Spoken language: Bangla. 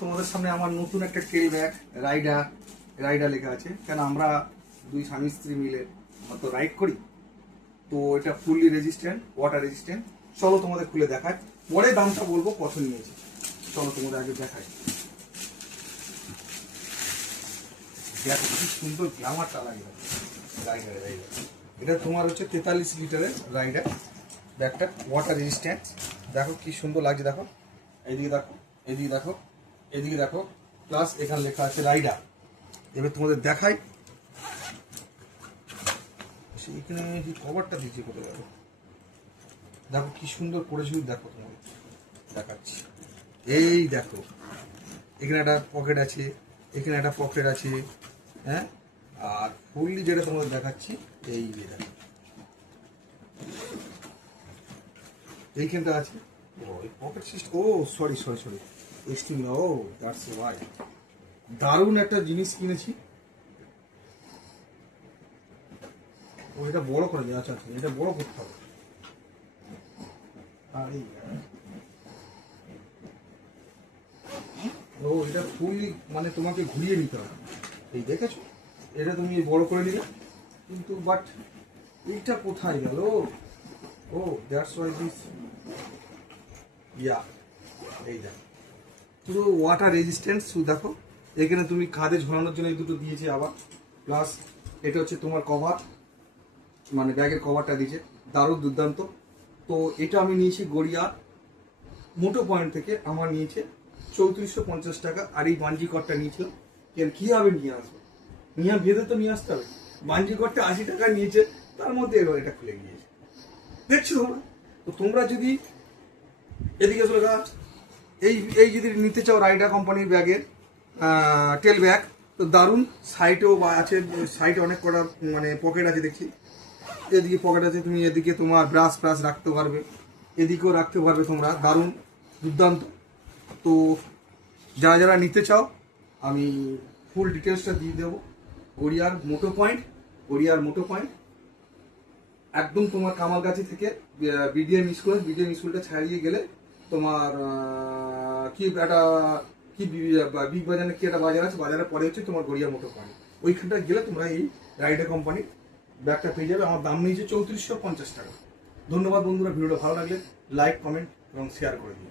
তোমাদের সামনে আমার নতুন একটা টেল ব্যাগ রাইডার লেখা আছে। কেন আমরা দুই স্বামী স্ত্রী মিলে তো রাইড করি, তো এটা ফুললি রেজিস্ট্যান্ট, ওয়াটার রেজিস্ট্যান্ট। চলো তোমাদের খুলে দেখায়, পরে দামটা বলবো কত নিয়েছে। চলো তোমাদের আগে দেখাই। দেখো কি সুন্দর গ্লামারটা লাগে রাইডার। এটা তোমার হচ্ছে 43 লিটারের রাইডার ব্যাগটা, ওয়াটার রেজিস্ট্যান্ট। দেখো কি সুন্দর লাগছে, দেখো এইদিকে দেখো, এদিকে দেখো, এদিকে দেখো, প্লাস এখানে লেখা আছে রাইডার। এবার তোমাদের দেখাই, এখানে যে কভারটা দিয়েছে কোথায় দেখো, দেখো কি সুন্দর করেছি। দেখো তোমাদের দেখাচ্ছি, এই দেখো এখানে একটা পকেট আছে, এখানে একটা পকেট আছে, হ্যাঁ। আর ফুললি যেটা তোমাদের দেখাচ্ছি, এই যে দেখো এইখানটা আছে। Oh pocket system, oh sorry extreme, oh that's why. দারুণ একটা জিনিস কিনেছি। ও এটা বড় করে দেওয়া, আচ্ছা এটা বড় করতে হবে। ও এটা ফুললি মানে তোমাকে ঘুরিয়ে নিতে হবে, এই দেখেছো, এটা তুমি বড় করে নিলে কিন্তু, বাট এইটা কোথায় গেল? ও দ্যাটস ওয়াই দিস, ইয়া এই দেখো পুরো ওয়াটার রেজিস্ট্যান্স। শুধু দেখো এখানে তুমি কাঁধে ঝোলানোর জন্য এই দুটো দিয়েছে আবার, প্লাস এটা হচ্ছে তোমার কভার, মানে ব্যাগের কভারটা দিয়েছে, দারুণ দুর্দান্ত। তো এটা আমি নিয়েছি গড়িয়া মোটো পয়েন্ট থেকে, আমার নিয়েছে 3450 টাকা। আর এই বাঞ্জি কটটা নিয়েছিলাম, কীভাবে নিয়ে আসবো, নিয়ে ভেদে তো নিয়ে আসতে হবে। বাঞ্জি কটটা 80 টাকা নিয়েছে, তার মধ্যে এবার এটা খুলে গিয়েছে, দেখছো তোমরা। তো তোমরা যদি এদিকে চলে গা, এই যদি নিতে চাও রাইডার কোম্পানির ব্যাগের টেল ব্যাগ, তো দারুণ। সাইডেও আছে, সাইডে অনেক কটা মানে পকেট আছে দেখছি, এদিকে পকেট আছে, তুমি এদিকে তোমার ব্রাশ রাখতে পারবে, এদিকেও রাখতে পারবে তোমরা, দারুণ দুর্দান্ত। তো যারা নিতে চাও আমি ফুল ডিটেলসটা দিয়ে দেবো। গড়িয়ার মোটো পয়েন্ট একদম তোমার কামালগাছি থেকে বিডিএম স্কুলটা ছাড়িয়ে গেলে তোমার কি একটা কি বিগ বাজারে কি একটা বাজার আছে, বাজারের পরে হচ্ছে তোমার গড়িয়া মোটো পয়েন্ট। ওইখানটা গেলে তোমরা এই রাইডার কোম্পানির ব্যাগটা পেয়ে যাবে। আমার দাম নিয়েছে 3450 টাকা। ধন্যবাদ বন্ধুরা, ভিডিওটা ভালো লাগলে লাইক, কমেন্ট এবং শেয়ার করে দিন।